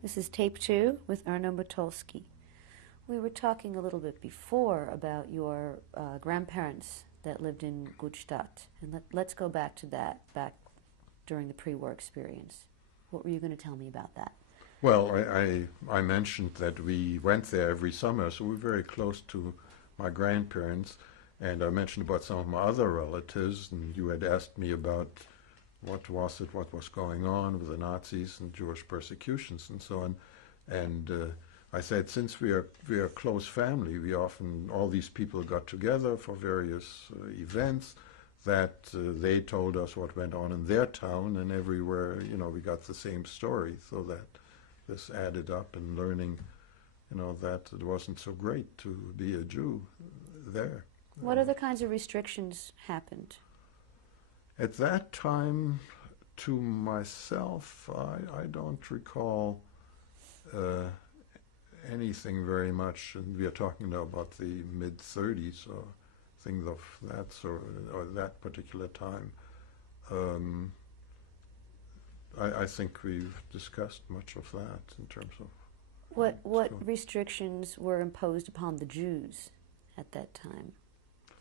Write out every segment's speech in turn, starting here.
This is tape 2 with Arno Motulsky. We were talking a little bit before about your grandparents that lived in Gutstadt, and let's go back to that, back during the pre-war experience. What were you going to tell me about that? Well, I mentioned that we went there every summer, so we were very close to my grandparents, and I mentioned about some of my other relatives, and you had asked me about what was going on with the Nazis and Jewish persecutions and so on, and I said since we are a close family, we often all these people got together for various events. That they told us what went on in their town, and everywhere, we got the same story, so that this added up in learning, that it wasn't so great to be a Jew there. What other kinds of restrictions happened? At that time, to myself, I don't recall anything very much, and we are talking now about the mid-30s or things of that sort, or that particular time. I think we've discussed much of that in terms of what restrictions were imposed upon the Jews at that time,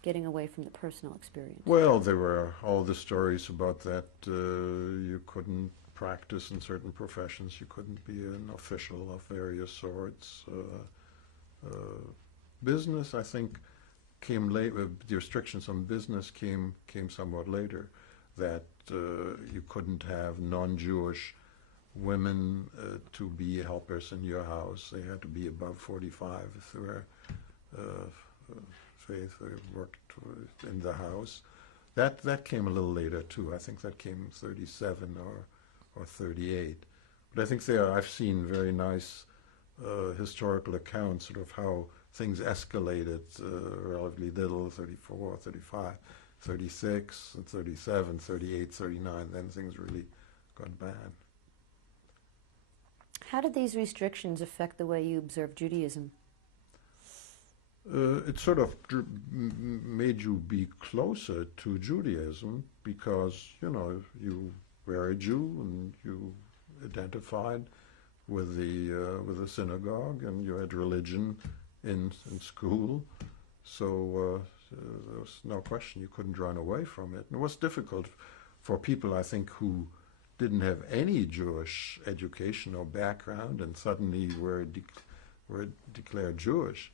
getting away from the personal experience? Well, there were all the stories about that you couldn't practice in certain professions, you couldn't be an official of various sorts. Business, I think, came later. The restrictions on business came somewhat later. That you couldn't have non-Jewish women to be helpers in your house. They had to be above 45 if they were if they worked in the house. That came a little later too. I think that came in 37 or 38. But I think I've seen very nice historical accounts of how things escalated relatively little, 34, 35, 36, and 37, 38, 39, then things really got bad. How did these restrictions affect the way you observed Judaism? It sort of made you be closer to Judaism because, you were a Jew and you identified with the synagogue and you had religion in school, so there was no question you couldn't run away from it. And it was difficult for people, I think, who didn't have any Jewish education or background and suddenly were declared Jewish.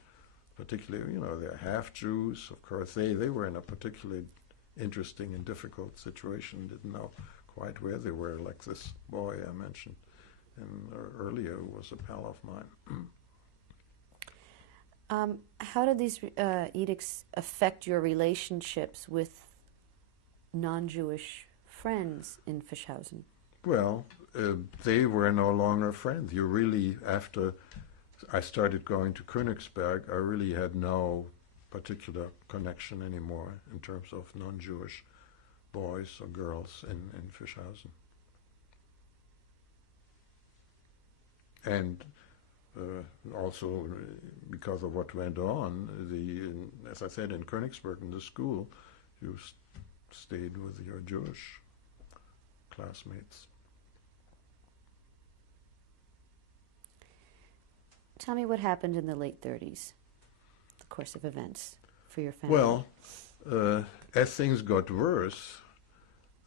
Particularly, they're half Jews. Of course, they were in a particularly interesting and difficult situation, didn't know quite where they were, like this boy I mentioned earlier who was a pal of mine. How did these edicts affect your relationships with non-Jewish friends in Fischhausen? Well, they were no longer friends. You really, after I started going to Königsberg, I really had no particular connection anymore in terms of non-Jewish boys or girls in Fischhausen. And also because of what went on, as I said, in Königsberg in the school, you stayed with your Jewish classmates. Tell me what happened in the late 30s, the course of events for your family. Well, as things got worse,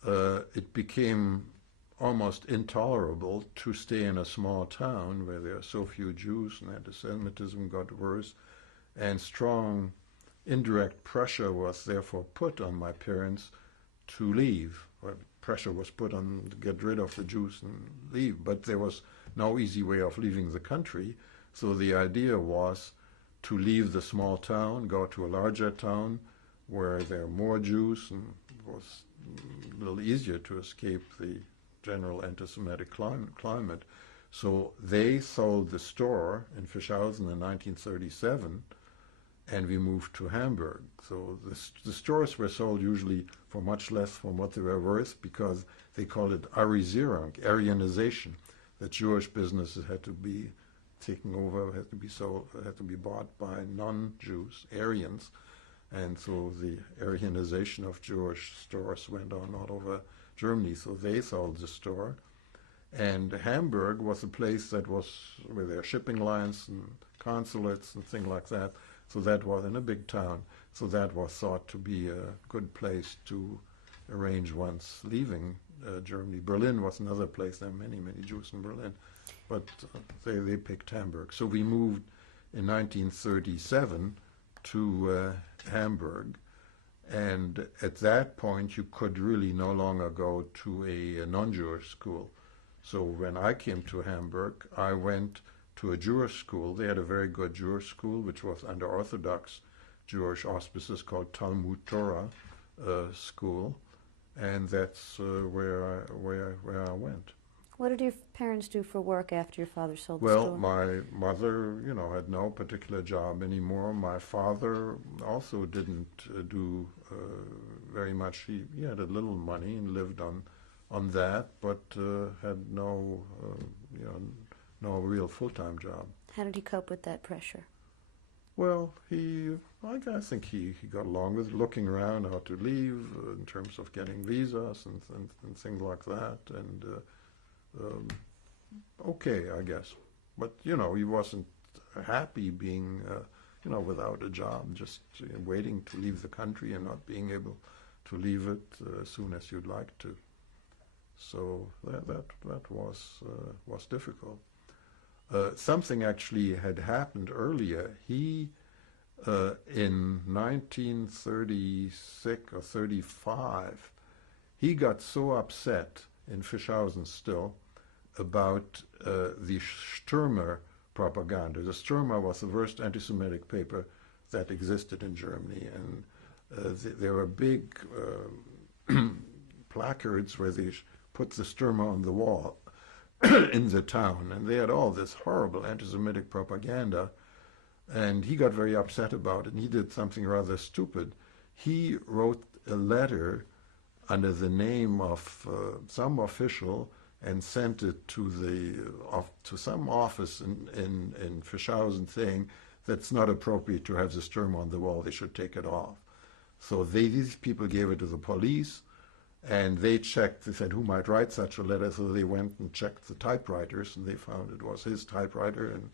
it became almost intolerable to stay in a small town where there are so few Jews, and anti-Semitism got worse, and strong indirect pressure was therefore put on my parents to leave. Or pressure was put on to get rid of the Jews and leave, but there was no easy way of leaving the country, so the idea was to leave the small town, go to a larger town where there are more Jews, and it was a little easier to escape the general anti-Semitic climate. So they sold the store in Fischhausen in 1937, and we moved to Hamburg. So the stores were sold usually for much less from what they were worth because they called it Arisierung, Aryanization, that Jewish businesses had to be taken over, had to be sold, had to be bought by non-Jews, Aryans, and so the Aryanization of Jewish stores went on all over Germany. So they sold the store, And Hamburg was a place that was where there were shipping lines and consulates and things like that. So that was in a big town. So that was thought to be a good place to arrange one's leaving Germany. Berlin was another place. There are many, many Jews in Berlin. But they picked Hamburg. So we moved in 1937 to Hamburg. And at that point, you could really no longer go to a non-Jewish school. So when I came to Hamburg, I went to a Jewish school. They had a very good Jewish school, which was under Orthodox Jewish auspices, called Talmud Torah school, and that's where I went. What did your parents do for work after your father sold the Well, store? my mother, had no particular job anymore. My father also didn't do very much. He had a little money and lived on that, but had no real full-time job. How did he cope with that pressure? Well, I think he got along with looking around how to leave in terms of getting visas and things like that, and okay, I guess. But, he wasn't happy being, without a job, just waiting to leave the country and not being able to leave it as soon as you'd like to. So that was difficult. Something actually had happened earlier. He, in 1936 or 35, he got so upset in Fischhausen still about the Stürmer propaganda. The Stürmer was the worst anti-Semitic paper that existed in Germany, and there were big placards where they put the Stürmer on the wall in the town, and they had all this horrible anti-Semitic propaganda, and he got very upset about it, and he did something rather stupid. He wrote a letter under the name of some official and sent it to some office in Fischhausen, saying that's not appropriate to have the Stürmer on the wall, they should take it off. So these people gave it to the police, and they checked, they said, who might write such a letter? So they went and checked the typewriters, and they found it was his typewriter, and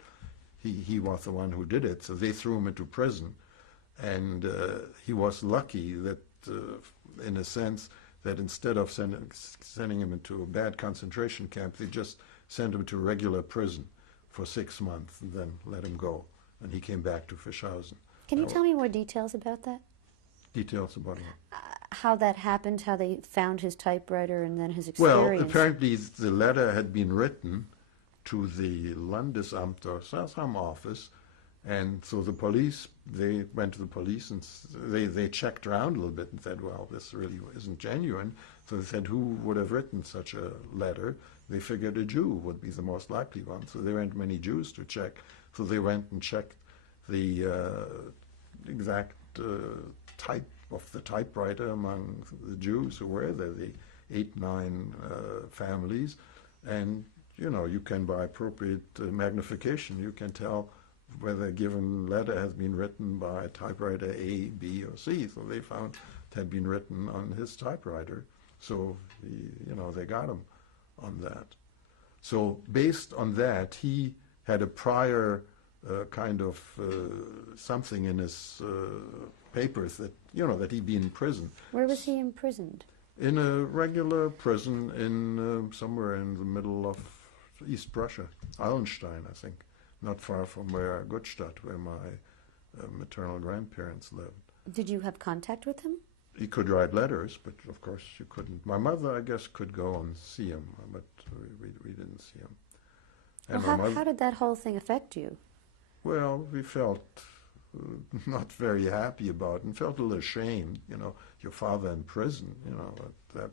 he was the one who did it. So they threw him into prison. And he was lucky that, in a sense, that instead of sending him into a bad concentration camp, they just sent him to regular prison for 6 months and then let him go. And he came back to Fischhausen. Can you tell me more details about that? Details about what? How that happened, how they found his typewriter, and then his experience. Well, apparently the letter had been written to the Landesamt or some office, and so the police, they went to the police and they checked around a little bit and said, well, this really isn't genuine. So they said, who would have written such a letter? They figured a Jew would be the most likely one. So there weren't many Jews to check. So they went and checked the exact type of the typewriter among the Jews who were there, the 8-9 families. And, you can, by appropriate magnification, you can tell whether a given letter has been written by typewriter A, B, or C. So they found it had been written on his typewriter. So, they got him on that. So based on that, he had a prior kind of something in his papers that, that he'd been in prison. Where was he imprisoned? In a regular prison in somewhere in the middle of East Prussia, Allenstein, I think. Not far from Guttstadt, where my maternal grandparents lived. Did you have contact with him? He could write letters, but of course you couldn't. My mother, I guess, could go and see him, but we didn't see him. And well, how did that whole thing affect you? Well, we felt not very happy about it and felt a little ashamed. Your father in prison, that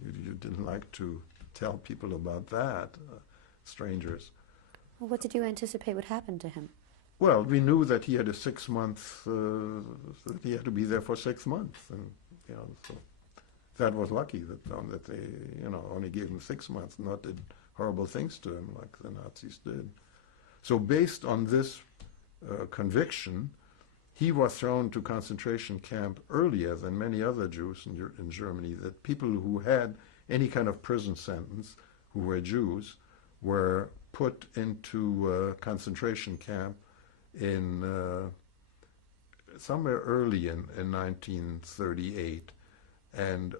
you didn't like to tell people about that, strangers. Well, what did you anticipate would happen to him? Well, we knew that he had a 6 month, that he had to be there for 6 months, and so that was lucky that they only gave him 6 months, and not did horrible things to him like the Nazis did. So based on this conviction, he was thrown to concentration camp earlier than many other Jews in Germany. That people who had any kind of prison sentence who were Jews, were put into a concentration camp in somewhere early in 1938, and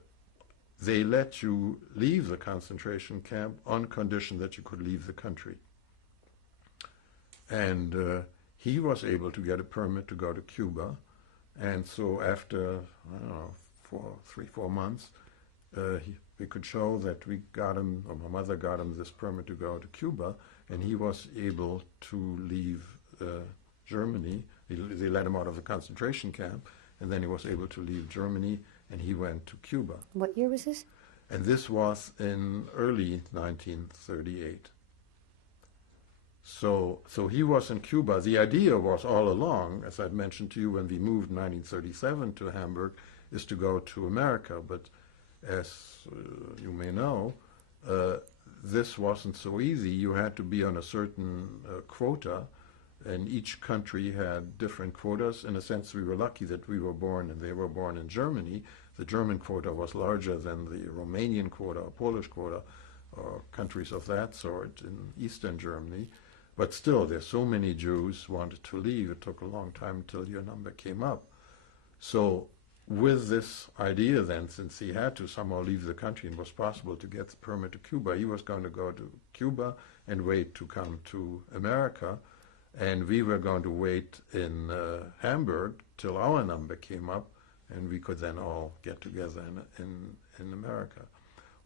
they let you leave the concentration camp on condition that you could leave the country. And he was able to get a permit to go to Cuba, and so after, I don't know, 3-4 months, we could show that we got him, or my mother got him this permit to go to Cuba, and he was able to leave Germany. They let him out of the concentration camp, and then he was able to leave Germany, and he went to Cuba. What year was this? And this was in early 1938. So he was in Cuba. The idea was all along, as I'd mentioned to you when we moved in 1937 to Hamburg, is to go to America. But as you may know, this wasn't so easy. You had to be on a certain quota, and each country had different quotas. In a sense, we were lucky that we were born and they were born in Germany. The German quota was larger than the Romanian quota or Polish quota or countries of that sort in Eastern Germany. But still, there's so many Jews wanted to leave. It took a long time until your number came up. So with this idea then, since he had to somehow leave the country and was possible to get the permit to Cuba, he was going to go to Cuba and wait to come to America. And we were going to wait in Hamburg till our number came up, and we could then all get together in America.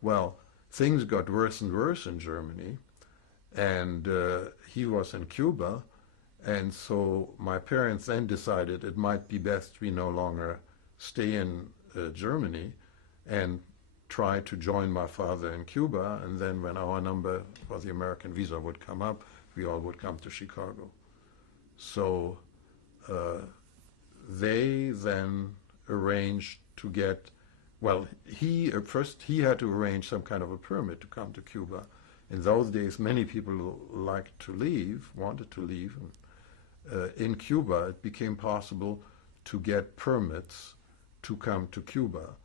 Well, things got worse and worse in Germany, and he was in Cuba, and so my parents then decided it might be best we no longer stay in Germany and try to join my father in Cuba, and then when our number for the American visa would come up, we all would come to Chicago. So they then arranged to get, well, first he had to arrange some kind of a permit to come to Cuba. In those days, many people liked to leave, wanted to leave. In Cuba, it became possible to get permits to come to Cuba.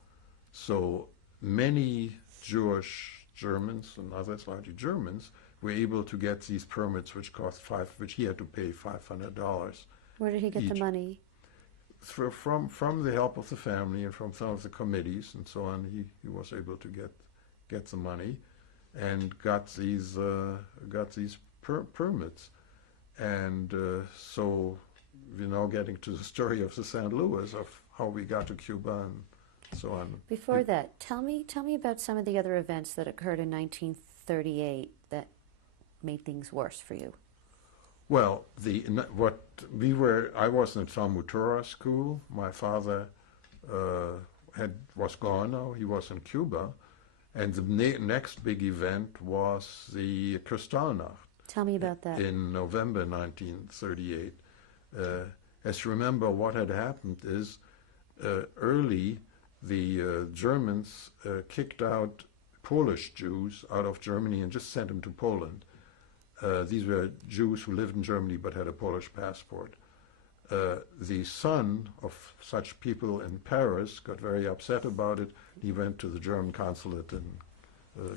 So many Jewish Germans and others, largely Germans, were able to get these permits, which he had to pay $500. Where did he get each. the money? From the help of the family and from some of the committees and so on. He was able to get the money and got these permits. And so we're now getting to the story of the St. Louis, of how we got to Cuba and so on. Before that, tell me about some of the other events that occurred in 1938 that made things worse for you. Well, I was in Talmud Torah school. My father was gone now. He was in Cuba, and the next big event was the Kristallnacht. Tell me about that. In November 1938. As you remember, what had happened is early the Germans kicked out Polish Jews out of Germany and just sent them to Poland. These were Jews who lived in Germany but had a Polish passport. The son of such people in Paris got very upset about it. He went to the German consulate and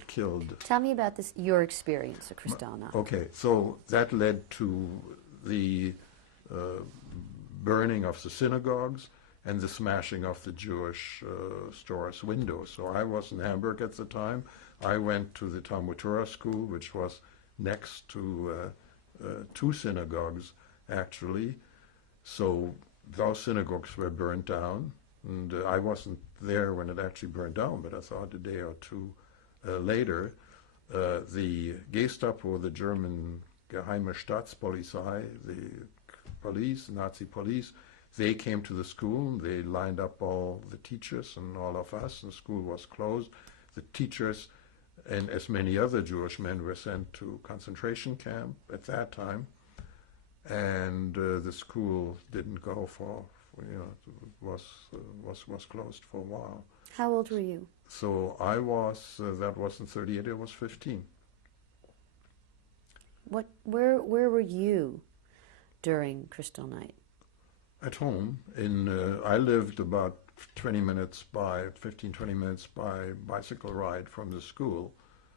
killed. Tell me about your experience at Kristallnacht. Okay, so that led to the burning of the synagogues and the smashing of the Jewish stores' windows. So I was in Hamburg at the time. I went to the Talmud Torah school, which was next to two synagogues, actually. So those synagogues were burned down, and I wasn't there when it actually burned down, but I thought a day or two later, the Gestapo, the German Geheime Staatspolizei, the police, Nazi police, they came to the school, they lined up all the teachers and all of us, and the school was closed. The teachers and as many other Jewish men were sent to concentration camp at that time, and the school didn't go for was closed for a while. How old were you? So I was, that was in 38, I was 15. Where were you during Kristallnacht? At home. I lived about 15, 20 minutes by bicycle ride from the school.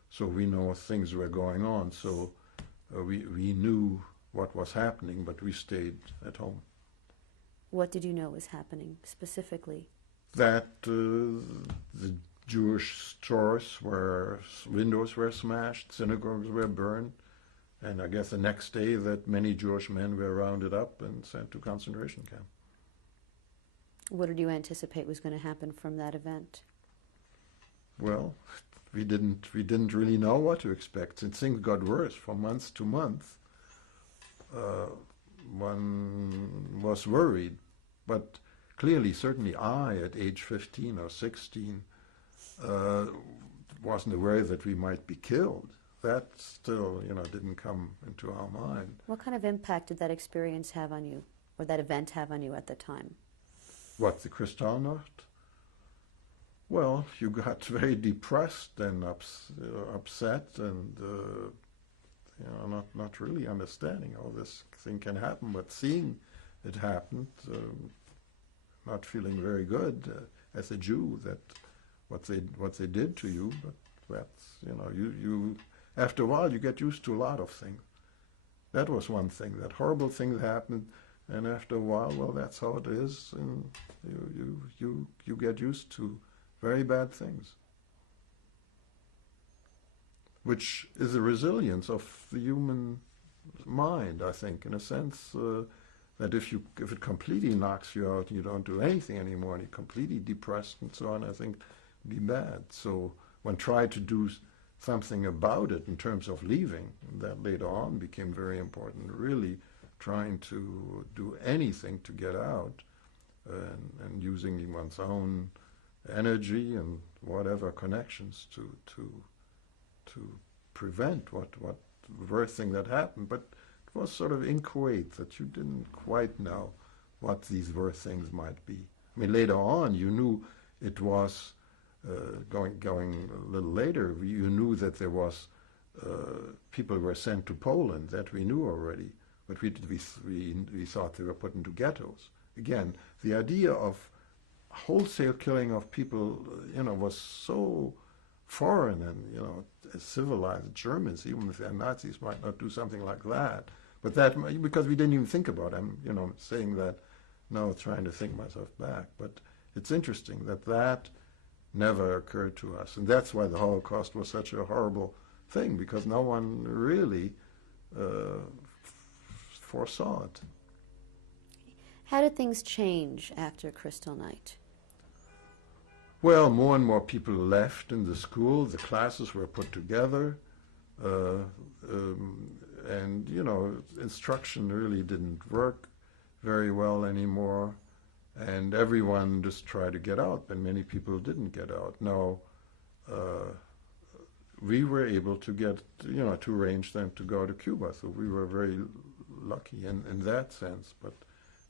So we know things were going on. So we knew what was happening, but we stayed at home. What did you know was happening specifically? That the Jewish stores windows were smashed, synagogues were burned, and I guess the next day that many Jewish men were rounded up and sent to concentration camp. What did you anticipate was going to happen from that event? Well, we didn't really know what to expect. Since things got worse from month to month, one was worried. But clearly, certainly I, at age 15 or 16, wasn't aware that we might be killed. That still, didn't come into our mind. What kind of impact did that experience have on you, or that event have on you at the time? What, the Kristallnacht? Well, you got very depressed and upset and, not really understanding how this thing can happen, but seeing it happened, not feeling very good as a Jew, that what they did to you, but that's, you after a while you get used to a lot of things. That was one thing, that horrible thing happened, and after a while, well, that's how it is, and you get used to very bad things, which is a resilience of the human mind, I think, in a sense, that if it completely knocks you out and you don't do anything anymore and you're completely depressed and so on, I think it'd be bad. So one tried to do something about it in terms of leaving, and that later on became very important, really trying to do anything to get out, and using one's own energy and whatever connections to prevent what worst thing that happened. But it was sort of in Kuwait that you didn't quite know what these worst things might be. I mean, later on you knew it was going a little later. You knew that there was people were sent to Poland, that we knew already, but we thought they were put into ghettos. Again, the idea of wholesale killing of people, was so foreign, and as civilized Germans, even if they're Nazis, might not do something like that. But that, because we didn't even think about it. I'm saying that now, trying to think myself back. But it's interesting that never occurred to us, and that's why the Holocaust was such a horrible thing, because no one really foresaw it. How did things change after Kristallnacht? Well, more and more people left in the school. The classes were put together, and instruction really didn't work very well anymore, and everyone just tried to get out, and many people didn't get out. Now, we were able to get, to arrange them to go to Cuba, so we were very lucky in that sense, but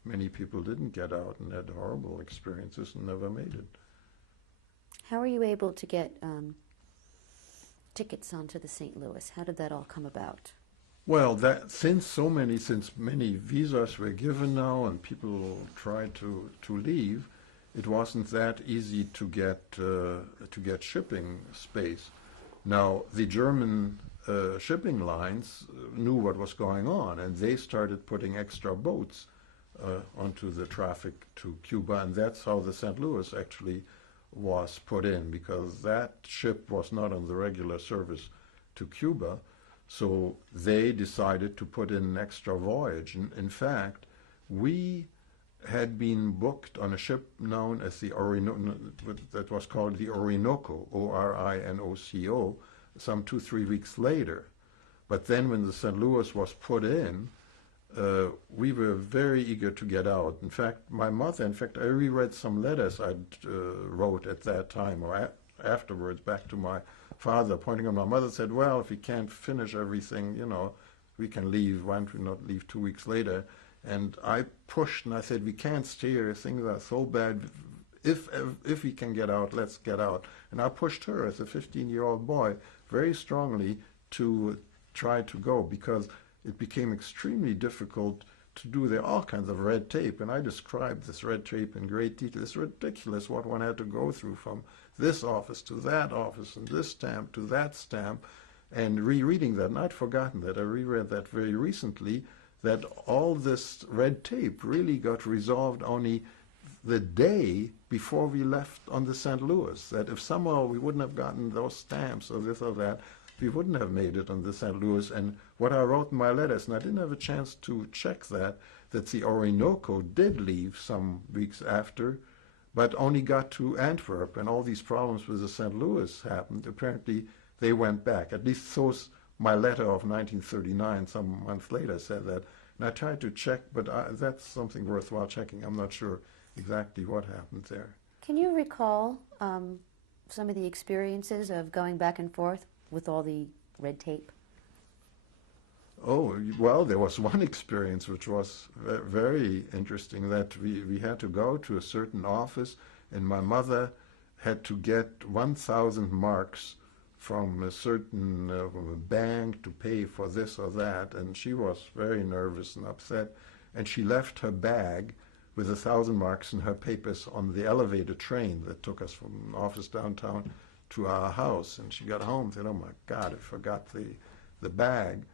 many people didn't get out and had horrible experiences and never made it. How were you able to get tickets onto the St. Louis? How did that all come about? Well, since many visas were given now and people tried to leave, it wasn't that easy to get shipping space. Now, the German shipping lines knew what was going on, and they started putting extra boats onto the traffic to Cuba, and that's how the St. Louis actually was put in, because that ship was not on the regular service to Cuba, so they decided to put in an extra voyage. In fact, we had been booked on a ship known as the Orinoco, that was called the Orinoco, O-R-I-N-O-C-O, some 2-3 weeks later. But then when the St. Louis was put in, we were very eager to get out. In fact, my mother, I reread some letters I wrote at that time, or afterwards, back to my father, pointing on my mother, said, well, if we can't finish everything, we can leave. Why don't we not leave 2 weeks later? And I pushed and I said, we can't stay here. Things are so bad. If we can get out, let's get out. And I pushed her as a 15-year-old boy very strongly to try to go, because it became extremely difficult to do there all kinds of red tape, and I described this red tape in great detail. It's ridiculous what one had to go through from this office to that office and this stamp to that stamp, and rereading that, and I'd forgotten that. I reread that very recently, that all this red tape really got resolved only the day before we left on the St. Louis, that if somehow we wouldn't have gotten those stamps or this or that, we wouldn't have made it on the St. Louis. And what I wrote in my letters, and I didn't have a chance to check that the Orinoco did leave some weeks after, but only got to Antwerp, and all these problems with the St. Louis happened. Apparently, they went back. At least so my letter of 1939, some months later, said that. And I tried to check, but that's something worthwhile checking. I'm not sure exactly what happened there. Can you recall some of the experiences of going back and forth with all the red tape? Oh, well, there was one experience which was very interesting, that we had to go to a certain office, and my mother had to get 1,000 marks from a certain from a bank to pay for this or that, and she was very nervous and upset, and she left her bag with 1,000 marks and her papers on the elevated train that took us from an office downtown to our house. And she got home and said, "Oh my God, I forgot the bag."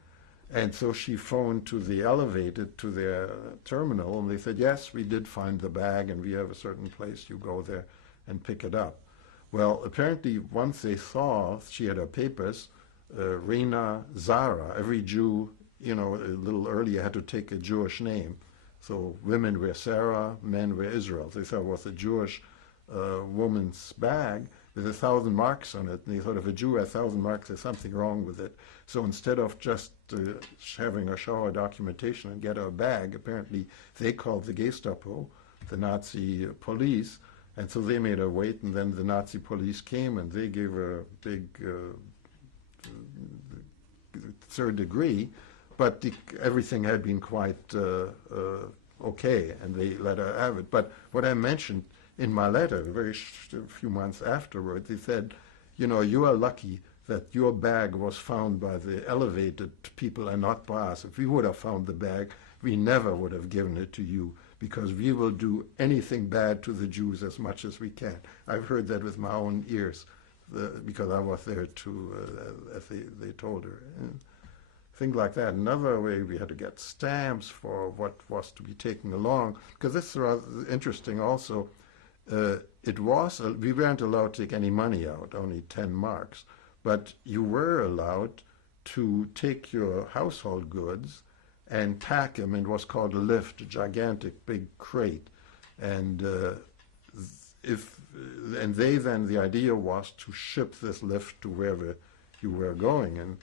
And so she phoned to the elevated, to their terminal, and they said, "Yes, we did find the bag, and we have a certain place, you go there and pick it up." Well, apparently once they saw she had her papers, Rena, Zara, every Jew, a little earlier had to take a Jewish name. So women were Sarah, men were Israel. They thought it was a Jewish woman's bag with 1,000 marks on it. And they thought if a Jew had 1,000 marks, there's something wrong with it. So instead of just having a Shoah documentation and get her bag, apparently they called the Gestapo, the Nazi police, and so they made her wait, and then the Nazi police came and they gave her a big third degree, but everything had been quite okay, and they let her have it. But what I mentioned in my letter, a few months afterward, they said, you are lucky that your bag was found by the elevated people and not by us. If we would have found the bag, we never would have given it to you, because we will do anything bad to the Jews as much as we can. I've heard that with my own ears, because I was there too, as they told her. And things like that. Another way, we had to get stamps for what was to be taken along, because this is rather interesting also. We weren't allowed to take any money out, only 10 marks, but you were allowed to take your household goods and pack them in what's called a lift, a gigantic big crate. And the idea was to ship this lift to wherever you were going. And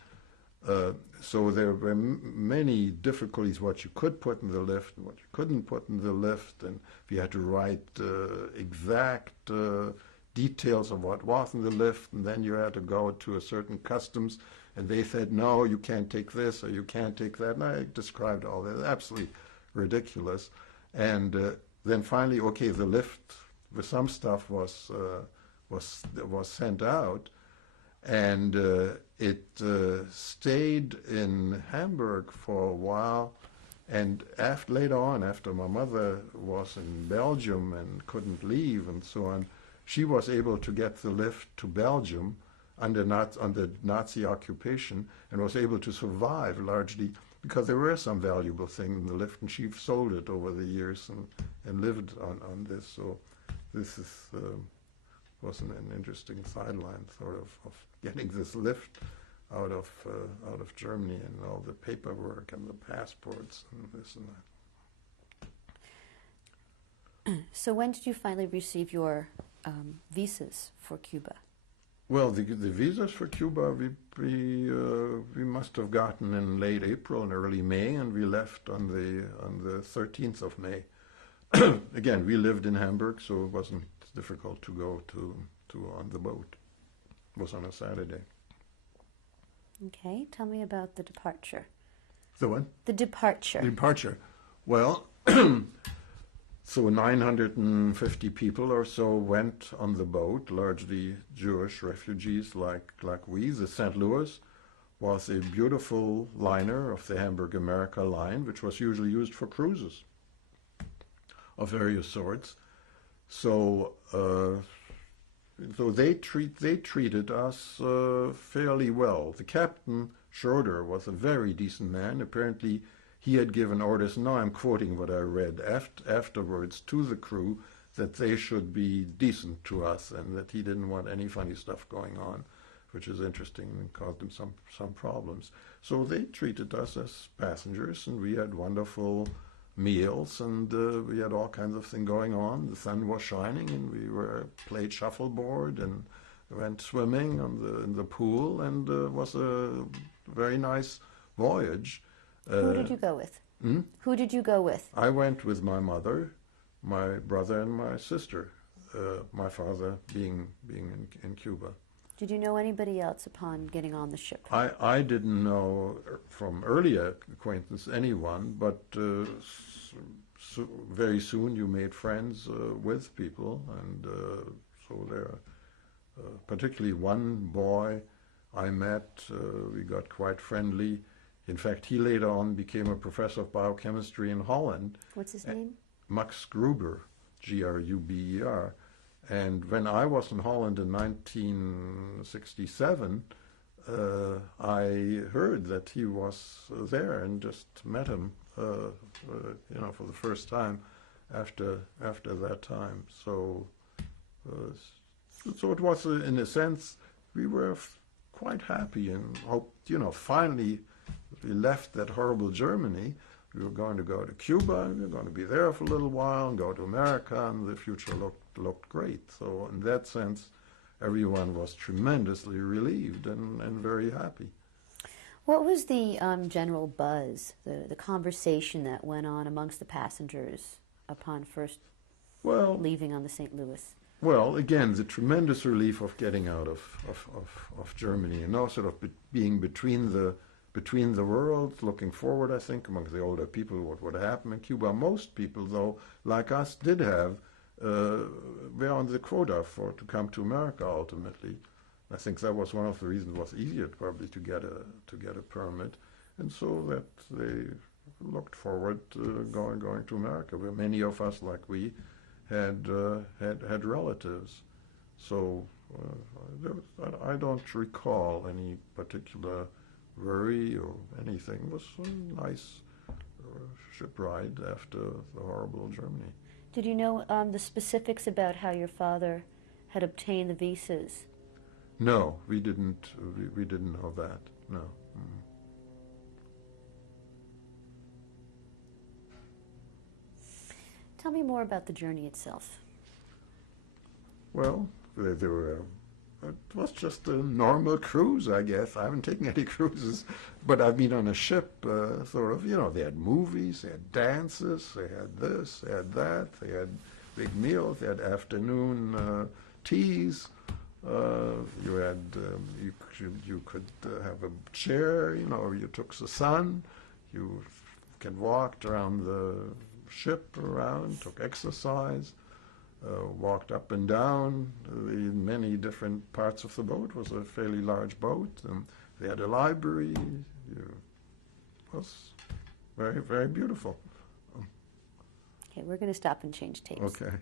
so there were many difficulties, what you could put in the lift and what you couldn't put in the lift, and we had to write exact details of what was in the lift, and then you had to go to a certain customs, and they said, no, you can't take this or you can't take that, and I described all that. Absolutely ridiculous. And then finally, okay, the lift with some stuff was sent out, and it stayed in Hamburg for a while, and later on, after my mother was in Belgium and couldn't leave and so on, she was able to get the lift to Belgium under Nazi occupation, and was able to survive largely because there were some valuable things in the lift, and she sold it over the years and lived on this. So this was an interesting sideline, sort of getting this lift out of Germany, and all the paperwork and the passports and this and that. So when did you finally receive your visas for Cuba? Well, the visas for Cuba we must have gotten in late April and early May, and we left on the 13th of May. Again, we lived in Hamburg, so it wasn't difficult to go to on the boat. It was on a Saturday. Okay, tell me about the departure. The what? The departure. The departure. Well, so 950 people or so went on the boat, largely Jewish refugees like we, the St. Louis. was a beautiful liner of the Hamburg America line, which was usually used for cruises of various sorts. So, they treated us fairly well. The captain, Schroeder, was a very decent man. Apparently, he had given orders, now I'm quoting what I read afterwards, to the crew, that they should be decent to us and that he didn't want any funny stuff going on, which is interesting and caused them some problems. So they treated us as passengers, and we had wonderful meals, and we had all kinds of things going on. The sun was shining, and we played shuffleboard and went swimming in the pool, and was a very nice voyage. Who did you go with? Who did you go with? I went with my mother, my brother, and my sister. My father being in Cuba. Did you know anybody else upon getting on the ship? I didn't know from earlier acquaintance anyone, but very soon you made friends with people, and so there, particularly one boy I met, we got quite friendly. In fact, he later on became a professor of biochemistry in Holland. What's his name? Max Gruber, Gruber. And when I was in Holland in 1967, I heard that he was there and just met him, for the first time after that time. So it was, in a sense, we were quite happy and hoped, finally we left that horrible Germany. We were going to go to Cuba, we were going to be there for a little while and go to America, and the future looked great. So in that sense, everyone was tremendously relieved and very happy. What was the general buzz, the conversation that went on amongst the passengers upon first leaving on the St. Louis? Well, again, the tremendous relief of getting out of Germany, sort of being between the worlds, looking forward, I think, among the older people, what would happen in Cuba. Most people, though, like us, did have, were on the quota to come to America ultimately. I think that was one of the reasons it was easier probably to get a permit, and so that they looked forward to going to America, where many of us, like we, had relatives. So I don't recall any particular worry or anything. It was a nice ship ride after the horrible Germany. Did you know the specifics about how your father had obtained the visas? No, we didn't. We didn't know that. No. Tell me more about the journey itself. Well, it was just a normal cruise, I guess. I haven't taken any cruises, but I've been on a ship, they had movies, they had dances, they had this, they had that, they had big meals, they had afternoon teas. You could have a chair, you took the sun, you can walk around the ship around, took exercise. Walked up and down in many different parts of the boat. It was a fairly large boat. They had a library. It was very, very beautiful. Okay, we're going to stop and change tapes. Okay.